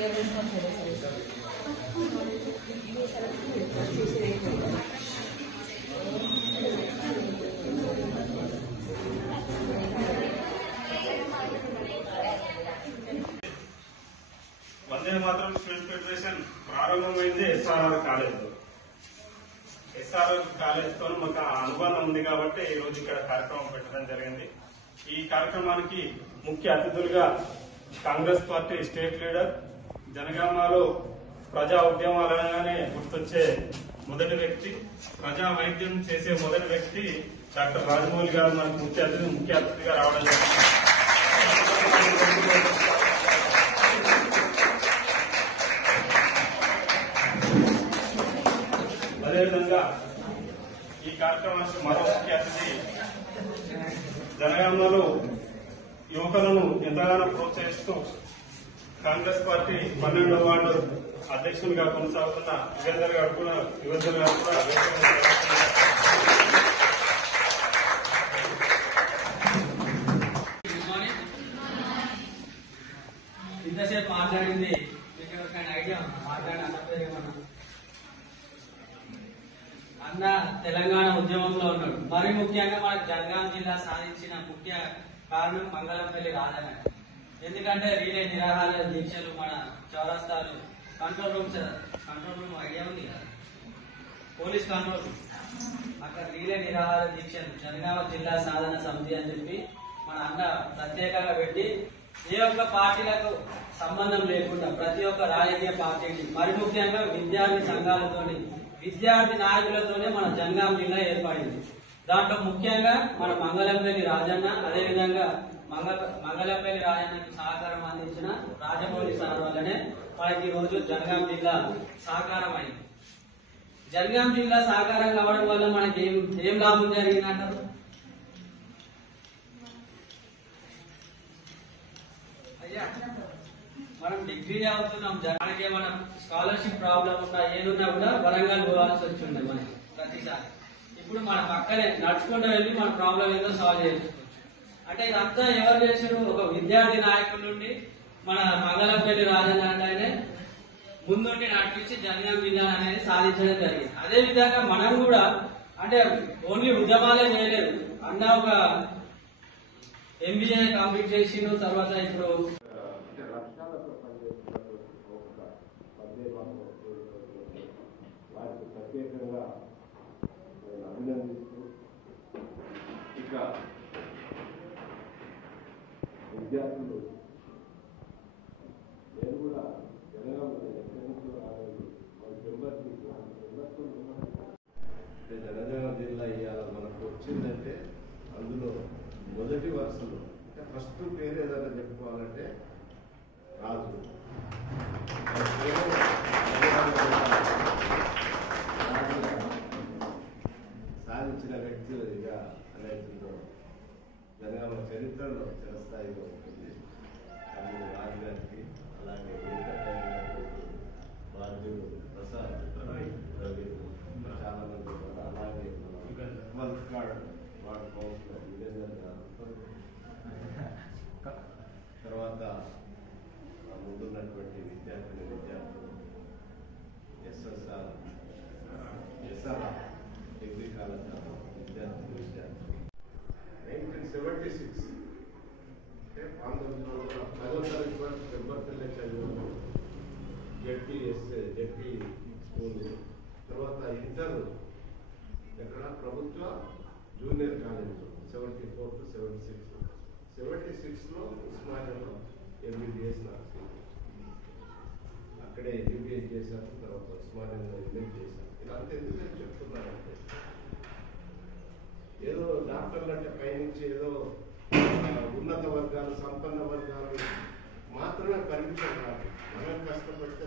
Vande Mataram student federation ప్రారంభమైంది SRR college. SRR college తో మాకు అనుబంధం ఉంది కాబట్టి ఈ రోజు ఇక్కడ కార్యక్రమం పెట్టడం జరిగింది. ఈ కార్యక్రమానికి ముఖ్య అతిథులుగా కాంగ్రెస్ పార్టీ స్టేట్ లీడర్, జనగామలో ప్రజా ఉద్యమాలనగానే గుర్తొచ్చే మొదటి వ్యక్తి, ప్రజా వైద్యం చేసే మొదటి వ్యక్తి డాక్టర్ రాజమౌళి గారు మనకు ముఖ్య అతిథిగా రావడం జరిగింది. అదేవిధంగా ఈ కార్యక్రమానికి మరో ముఖ్య అతిథి జనగామలో యువకులను ఎంతగానో ప్రోత్సహిస్తూ కాంగ్రెస్ పార్టీ 12వ వార్డు అధ్యక్షునిగా కొనసాగుతున్న యుగేందర్ గారు కూడా ఇంతసేపు మాట్లాడింది మీకు ఎవరికైనా ఐడియా అన్న తెలంగాణ ఉద్యమంలో ఉన్నాడు. మరి ముఖ్యంగా మన జనగాం జిల్లా సాధించిన ముఖ్య కారణం మంగళంపల్లి రాజన్న. ఎందుకంటే రీలే నిరాహార దీక్షలు, మన చౌరస్తాలు, కంట్రోల్ రూమ్ ఐడియా ఉంది కదా, పోలీస్ కంట్రోల్ రూమ్, అక్కడ రీలే నిరాహార దీక్షలు జనగామ జిల్లా సాధన సమితి అని చెప్పి మన అన్న ప్రత్యేకంగా పెట్టి ఏ ఒక్క పార్టీలకు సంబంధం లేకుండా ప్రతి ఒక్క రాజకీయ పార్టీకి, మరి ముఖ్యంగా విద్యార్థి సంఘాలతోని, విద్యార్థి నాయకులతోనే మన జనగాం జిల్లా ఏర్పడింది. దాంట్లో ముఖ్యంగా మన మంగళంపల్లి రాజన్న, అదేవిధంగా మంగళంపల్లి రాజన్నకు సహకారం అందించిన రాజమౌళి సార్ వల్లనే మనకి ఈ రోజు జనగాం జిల్లా సహకారం అయింది. జనగాం జిల్లా సహకారం కావడం వల్ల మనకి ఏం లాభం జరిగిందంటారు? అయ్యా, మనం డిగ్రీ చదువుతున్నాం, మనకి ఏమైనా స్కాలర్షిప్ ప్రాబ్లం ఉన్నా ఏదున్నా కూడా వరంగల్ పోవాల్సి వచ్చి ఉండే మనకి ప్రతిసారి. ఇప్పుడు మన పక్కనే నడుచుకుంటూ వెళ్ళి మన ప్రాబ్లం ఏదో సాల్వ్ చేసుకోవచ్చు. అంటే ఇదంతా ఎవరు చేశారు? ఒక విద్యార్థి నాయకుల నుండి మన మంగళంపల్లి రాజన్న అంటే ముందుండి నడిపించి జనగాం జిల్లా అనేది సాధించడం జరిగింది. అదే విధంగా మనం కూడా అంటే ఓన్లీ ఉద్యమాలే చేయలేదు. అన్న ఒక MBA కంప్లీట్ చేసిండు, తర్వాత ఇప్పుడు వారికి ప్రత్యేకంగా నేను అభినందిస్తూ, ఇక విద్యార్థులు నేను కూడా జనగామలో ఎక్కడి నుంచో రాలేదు, జనగామ జిల్లా ఇవాళ మనకు వచ్చిందంటే అందులో మొదటి వరుసలో అంటే ఫస్ట్ పేరు ఏదైనా చెప్పుకోవాలంటే రాజు. సాధించిన వ్యక్తులుగా అనేక జనగామ చరిత్రలో చిరస్థాయిగా ఉంటుంది. అది రాజుగారికి, అలాగే బాధ్యుడు ప్రసాద్ రవి, చాలా మంది కూడా, అలాగే మల్కాడ్ వార్డ్ కౌన్సిలర్ యుగేందర్ గారు, తర్వాత ముందున్నటువంటి విద్యార్థులు ఎస్ఆర్ఆర్ డిగ్రీ కాలేజ్ విద్యార్థులు 1976 అంటే 1910 పెంబర్పల్లి చదివాను, జెడ్పీ స్కూల్, తర్వాత ఇంటర్ ఎక్కడ ప్రభుత్వ junior college 74 to 76. 76లో ఉస్మానియాలో MBBS nursing, అక్కడే MBA చేశాను, తర్వాత ఉస్మానియాలో MA చేశాను. ఇలా అంత ఎందుకు చెప్తున్నానంటే ఏదో డాక్టర్లు అంటే పైనుంచి ఏదో ఉన్నత వర్గాలు, సంపన్న వర్గాలు మాత్రమే పరిమితం కాదు. మనం కష్టపడితే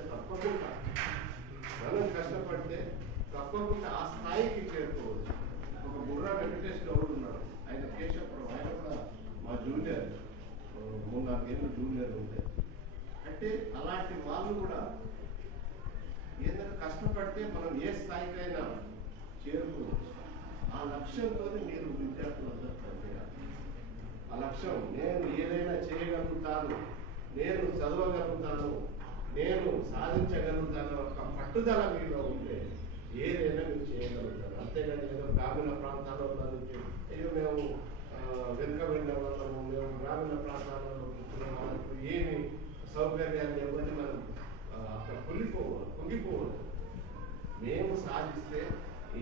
తప్పకుండా ఆ స్థాయికి చేరుకోవచ్చు. ఒక బుర్రా వెంకటేష్ గౌడ్ ఉన్నాడు, ఆయన కేశపురం, ఆయన కూడా మా జూనియర్, 3-4 ఏళ్ళు జూనియర్ ఉంటాయి. అంటే అలాంటి వాళ్ళు కూడా ఏదైనా కష్టపడితే మనం ఏ స్థాయికైనా చేరుకోవచ్చు. ఆ లక్ష్యంతో మీరు విద్యార్థులందరూ పనిచేయాలి. ఆ లక్ష్యం, నేను ఏదైనా చేయగలుగుతాను, నేను చదవగలుగుతాను, నేను సాధించగలుగుతాను ఒక పట్టుదల మీలో ఉంటే ఏదైనా మీరు చేయగలుగుతారు. అంతేగాని ఏదో గ్రామీణ ప్రాంతాల్లో నుంచి అయ్యో మేము వెనుకబడిన వాళ్ళము, మేము గ్రామీణ ప్రాంతాలలో మనకు ఏమి సౌకర్యాలు లేవని మనం అక్కడ పొంగిపోవద్దు. మేము సాధిస్తే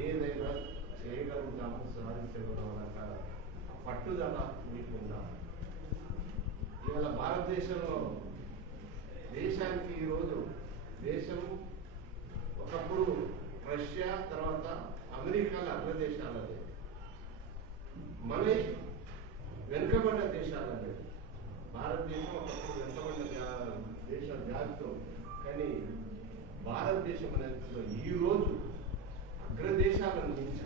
ఏదైనా చేయగలుగుతాము, సాధించగలమన్న పట్టుదల మీకు ఉండాలి. ఇవాళ భారతదేశంలో దేశానికి ఈరోజు దేశం ఒకప్పుడు రష్యా తర్వాత అమెరికాల అగ్రదేశాలది, మన వెనుకబడ్డ దేశాలనేది. భారతదేశం ఒకప్పుడు వెనుకబడ్డ దేశం జాతితో, కానీ భారతదేశం అనేది ఈరోజు అగ్రదేశాలను మించి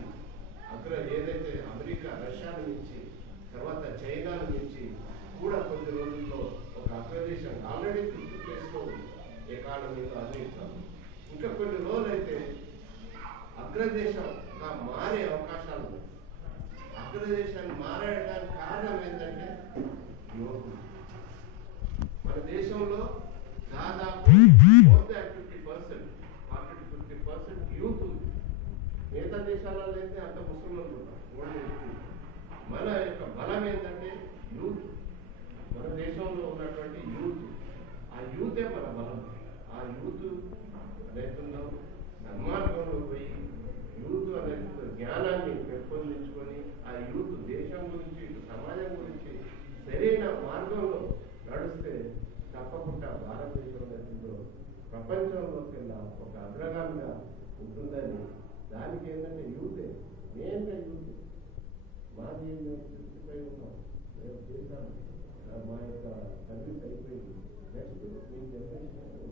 ఏదైతే అమెరికా రష్యాను మించి తర్వాత చైనాను మించి కూడా కొద్ది రోజుల్లో ఒక అగ్రదేశం ఆల్రెడీ 5th ప్లేస్లో ఎకానమీలో అమెరికా. ఇంకా కొన్ని రోజులైతే అగ్రదేశంగా మారే అవకాశాలు ఉన్నాయి. అగ్రదేశాన్ని మారడానికి కారణం ఏంటంటే యువకులు. మన దేశంలో దాదాపు more than 50%, 40-50% యూత్ ఉంది. మిగతా దేశాలలో అయితే అంత ముస్లింలు ఉన్నారు. మన యొక్క బలం ఏంటంటే యూత్. మన దేశంలో ఉన్నటువంటి యూత్, ఆ యూతే మన బలం. ఆ యూత్ అనేకుండా సన్మార్గంలో పోయి యూత్ అనే జ్ఞానాన్ని పెంపొందించుకొని ఆ యూత్ దేశం గురించి సమాజం గురించి సరైన మార్గంలో నడిస్తే తప్పకుండా భారతదేశం అనేది ప్రపంచంలోకెల్లా ఒక అగ్రగామిగా ఉంటుందని. దానికి ఏంటంటే యూతే మెయిన్గా యూత్. మాది మేము 65 ఉన్నాం, మేము చేశాము, మా యొక్క సర్వీస్ అయిపోయింది. నెక్స్ట్ మీ జనరేషన్ అనేది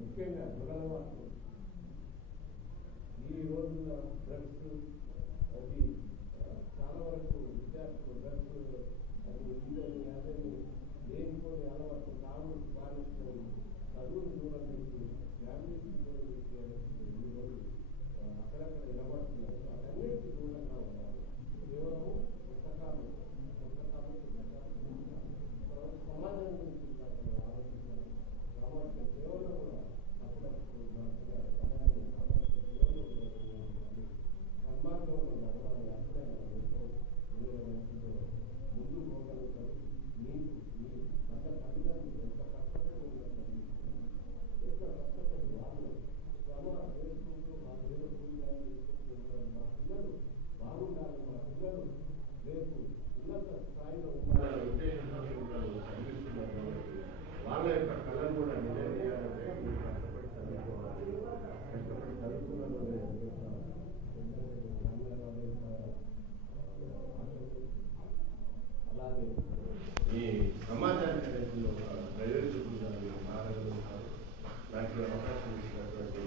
ముఖ్యంగా దురలవాటు. ఈ రోజున డ్రగ్స్ అది చాలా వరకు విద్యార్థులు డ్రగ్స్ అది ఇదని అదని లేనిపోయి అలవాటు తాము మానేసుకొని చదువులు దూరం చేసి ఫ్యామిలీకి దూరం చేసి ఈరోజు అక్కడక్కడ నిలబడుతున్నారు. అన్నిటికీ దూరంగా ఉన్నారు. కేవలం పుస్తకాలు సమాజం గురించి ఆలోచించాలి. సామర్థ్యం కేవలం కూడా అప్పుడప్పుడు సమాజం సామర్థ్యం కేవలం సన్మార్గంలో నడవాలి. అప్పుడే మన దేశం ముందు పోగలుగుతారు. మీకు మీ అంత తల్లిదండ్రులు ఎంత కష్టపడి ఉన్నది, ఎంత కష్టపడి వాళ్ళు శ్రమ చేసుకుంటూ మా పేరు పూజలు చేసుకుంటూ మా పిల్లలు బాగుండాలి, మా పిల్లలు రేపు ఉన్నత స్థాయిలో ఉండాలనే ఉద్దేశంతో చదివిస్తున్నారు. కాబట్టి వాళ్ళ యొక్క కళను కూడా నిజం చేయాలంటే మీరు కష్టపడి చదువుకోవాలి. కష్టపడి చదువుకున్నారు. అలాగే ఈ సమాజానికి రైతుల్లో ప్రయోజకులుగా మీరు మారగలుగుతారు. నాకు అవకాశం ఇచ్చినటువంటి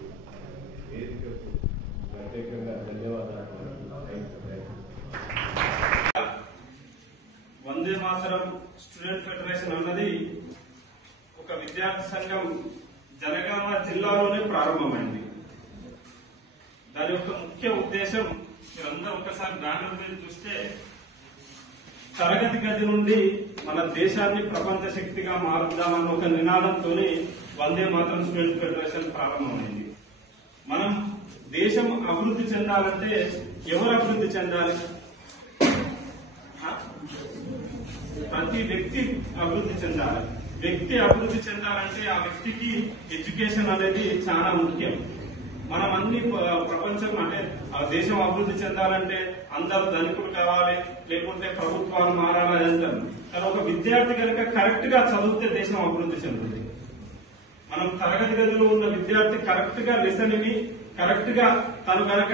వేదికకు ప్రత్యేకంగా ధన్యవాదాలు. వందే మాతరం స్టూడెంట్ ఫెడరేషన్ అన్నది ఒక విద్యార్థి సంఘం జనగామ జిల్లాలోనే ప్రారంభమైంది. దాని యొక్క ముఖ్య ఉద్దేశం మీరందరూ ఒకసారి బ్యానర్ మీద చూస్తే తరగతి గది నుండి మన దేశాన్ని ప్రపంచ శక్తిగా మారుద్దామన్న ఒక నినాదంతో వందే మాతరం స్టూడెంట్ ఫెడరేషన్ ప్రారంభమైంది. మనం దేశం అభివృద్ధి చెందాలంటే ఎవరు అభివృద్ధి చెందాలి? ప్రతి వ్యక్తి అభివృద్ధి చెందాలి. వ్యక్తి అభివృద్ధి చెందాలంటే ఆ వ్యక్తికి ఎడ్యుకేషన్ అనేది చాలా ముఖ్యం. మనం అన్ని ప్రపంచం అంటే ఆ దేశం అభివృద్ధి చెందాలంటే అందరూ ధనికులు కావాలి, లేకుంటే ప్రభుత్వాలు మారాలి అంటారు. కానీ ఒక విద్యార్థి కనుక కరెక్ట్ గా చదివితే దేశం అభివృద్ధి చెందుతుంది. మనం తరగతి గదిలో ఉన్న విద్యార్థి కరెక్ట్ గా లెసన్ కరెక్ట్ గా తను కనుక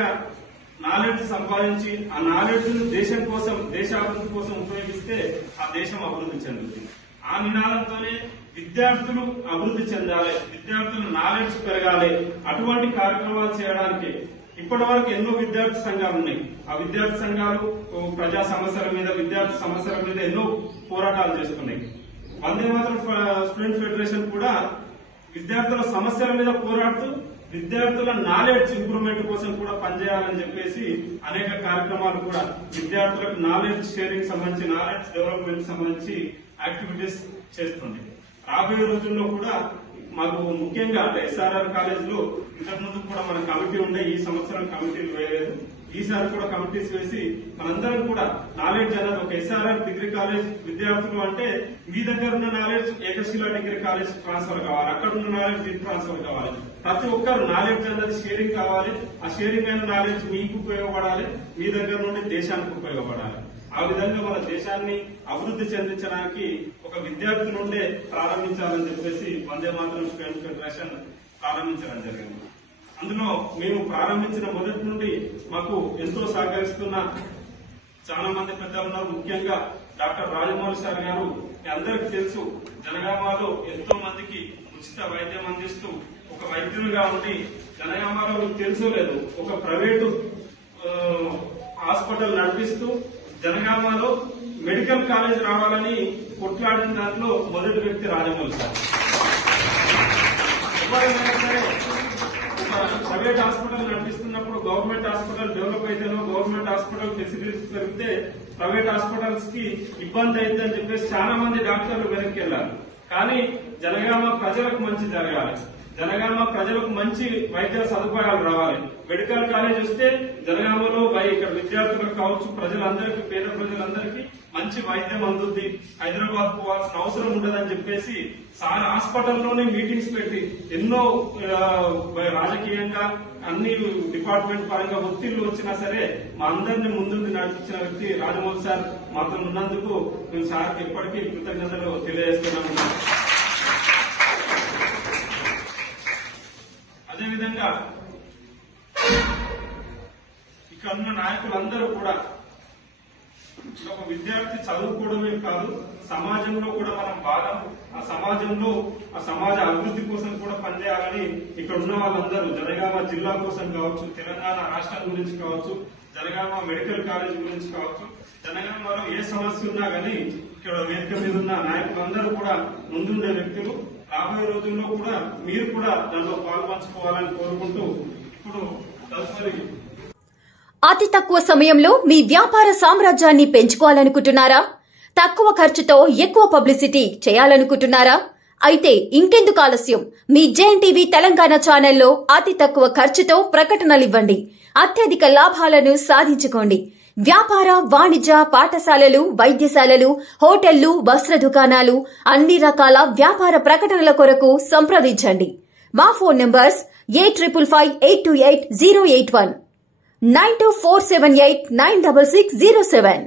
నాలెడ్జ్ సంపాదించి ఆ నాలెడ్జ్ ను దేశం కోసం, దేశాభివృద్ధి కోసం ఉపయోగిస్తే ఆ దేశం అభివృద్ధి చెందుతుంది. ఆ నినాదంతోనే విద్యార్థులు అభివృద్ధి చెందాలి, విద్యార్థుల నాలెడ్జ్ పెరగాలి. అటువంటి కార్యక్రమాలు చేయడానికి ఇప్పటి వరకు ఎన్నో విద్యార్థి సంఘాలు ఉన్నాయి. ఆ విద్యార్థి సంఘాలు ప్రజా సమస్యల మీద, విద్యార్థి సమస్యల మీద ఎన్నో పోరాటాలు చేస్తున్నాయి. వందే మాతరం స్టూడెంట్ ఫెడరేషన్ కూడా విద్యార్థుల సమస్యల మీద పోరాడుతూ విద్యార్థుల నాలెడ్జ్ ఇంప్రూవ్మెంట్ కోసం కూడా పనిచేయాలని చెప్పేసి అనేక కార్యక్రమాలు కూడా విద్యార్థులకు నాలెడ్జ్ షేరింగ్ సంబంధించి, నాలెడ్జ్ డెవలప్మెంట్ సంబంధించి యాక్టివిటీస్ చేస్తుంది. రాబోయే రోజుల్లో కూడా మాకు ముఖ్యంగా అంటే ఎస్ఆర్ఆర్ కాలేజ్ లో ఇంతకుముందు కూడా మన కమిటీ ఉండే, ఈ సంవత్సరం కమిటీలు వేయలేదు. ఈసారి కూడా కమిటీస్ వేసి మనందరం కూడా నాలెడ్జ్ అనేది ఒక ఎస్ఆర్ఆర్ డిగ్రీ కాలేజ్ విద్యార్థులు అంటే మీ దగ్గర ఉన్న నాలెడ్జ్ ఏకశిలా డిగ్రీ కాలేజ్ ట్రాన్స్ఫర్ కావాలి, అక్కడ ఉన్న నాలెడ్జ్ దీనికి ట్రాన్స్ఫర్ కావాలి. ప్రతి ఒక్కరు నాలెడ్జ్ అనేది షేరింగ్ కావాలి. ఆ షేరింగ్ అయిన నాలెడ్జ్ మీకు ఉపయోగపడాలి, మీ దగ్గర నుండి దేశానికి ఉపయోగపడాలి. ఆ విధంగా మన దేశాన్ని అభివృద్ధి చెందించడానికి ఒక విద్యార్థి నుండే ప్రారంభించాలని చెప్పేసి వందే మాతరం స్టూడెంట్ ఫెడరేషన్ ప్రారంభించడం జరిగింది. అందులో మేము ప్రారంభించిన మొదటి నుండి మాకు ఎంతో సహకరిస్తున్న చాలా మంది పెద్దలు ఉన్నారు. ముఖ్యంగా డాక్టర్ రాజమౌళి సార్ గారు మీ అందరికీ తెలుసు, జనగామలో ఎంతో మందికి ఉచిత వైద్యం అందిస్తూ ఒక వైద్యులుగా ఉండి జనగామలో మీకు తెలుసో లేదు ఒక ప్రైవేటు హాస్పిటల్ నడిపిస్తూ జనగామలో మెడికల్ కాలేజ్ రావాలని కొట్లాడిన దాంట్లో మొదటి వ్యక్తి రాజమౌళి సార్. ఎవరైనా సరే ప్రైవేట్ హాస్పిటల్ నడిపిస్తున్నప్పుడు గవర్నమెంట్ హాస్పిటల్ డెవలప్ అయితేనో, గవర్నమెంట్ హాస్పిటల్ ఫెసిలిటీస్ పెరిగితే ప్రైవేట్ హాస్పిటల్స్ కి ఇబ్బంది అవుతుందని చెప్పేసి చాలా మంది డాక్టర్లు వెనక్కి వెళ్లారు. కానీ జనగామ ప్రజలకు మంచి జరగాలి, జనగామ ప్రజలకు మంచి వైద్య సదుపాయాలు రావాలి. మెడికల్ కాలేజ్ వస్తే జనగామలో ఇక్కడ విద్యార్థులకు కావచ్చు, ప్రజలందరికీ, పేద ప్రజలందరికీ మంచి వైద్యం అందుద్ది, హైదరాబాద్ పోవాల్సిన అవసరం ఉండదని చెప్పేసి సార్ హాస్పిటల్లోనే మీటింగ్స్ పెట్టి ఎన్నో రాజకీయంగా అన్ని డిపార్ట్మెంట్ పరంగా ఒత్తిళ్లు వచ్చినా సరే మా అందరినీ ముందుండి నడిపించిన వ్యక్తి రాజమౌళి సార్. మాతో ఉన్నందుకు మేము సార్కి ఎప్పటికీ కృతజ్ఞతలు తెలియజేస్తున్నాము. అదేవిధంగా ఇక్కడ ఉన్న నాయకులందరూ కూడా ఒక విద్యార్థి చదువుకోవడమే కాదు, సమాజంలో కూడా మనం భాగం, ఆ సమాజంలో ఆ సమాజ అభివృద్ధి కోసం కూడా పనిచేయాలని ఇక్కడ ఉన్న వాళ్ళందరూ జనగామ జిల్లా కోసం కావచ్చు, తెలంగాణ రాష్ట్రం గురించి కావచ్చు, జనగామ మెడికల్ కాలేజ్ గురించి కావచ్చు, జనగామలో ఏ సమస్య ఉన్నా కానీ ఇక్కడ వేదిక మీద ఉన్న నాయకులందరూ కూడా ముందుండే వ్యక్తులు. రాబోయే రోజుల్లో కూడా మీరు కూడా దానిలో పాల్పంచుకోవాలని కోరుకుంటూ ఇప్పుడు తదుపరి అతి తక్కువ సమయంలో మీ వ్యాపార సామ్రాజ్యాన్ని పెంచుకోవాలనుకుంటున్నారా? తక్కువ ఖర్చుతో ఎక్కువ పబ్లిసిటీ చేయాలనుకుంటున్నారా? అయితే ఇంకెందుకు ఆలస్యం? మీ జేఎన్టీవీ తెలంగాణ ఛానల్లో అతి తక్కువ ఖర్చుతో ప్రకటనలివ్వండి, అత్యధిక లాభాలను సాధించుకోండి. వ్యాపార, వాణిజ్య, పాఠశాలలు, వైద్యశాలలు, హోటళ్లు, వస్త్ర దుకాణాలు, అన్ని రకాల వ్యాపార ప్రకటనల కొరకు సంప్రదించండి. మా ఫోన్ నంబర్స్ 8558288081, 9247896607.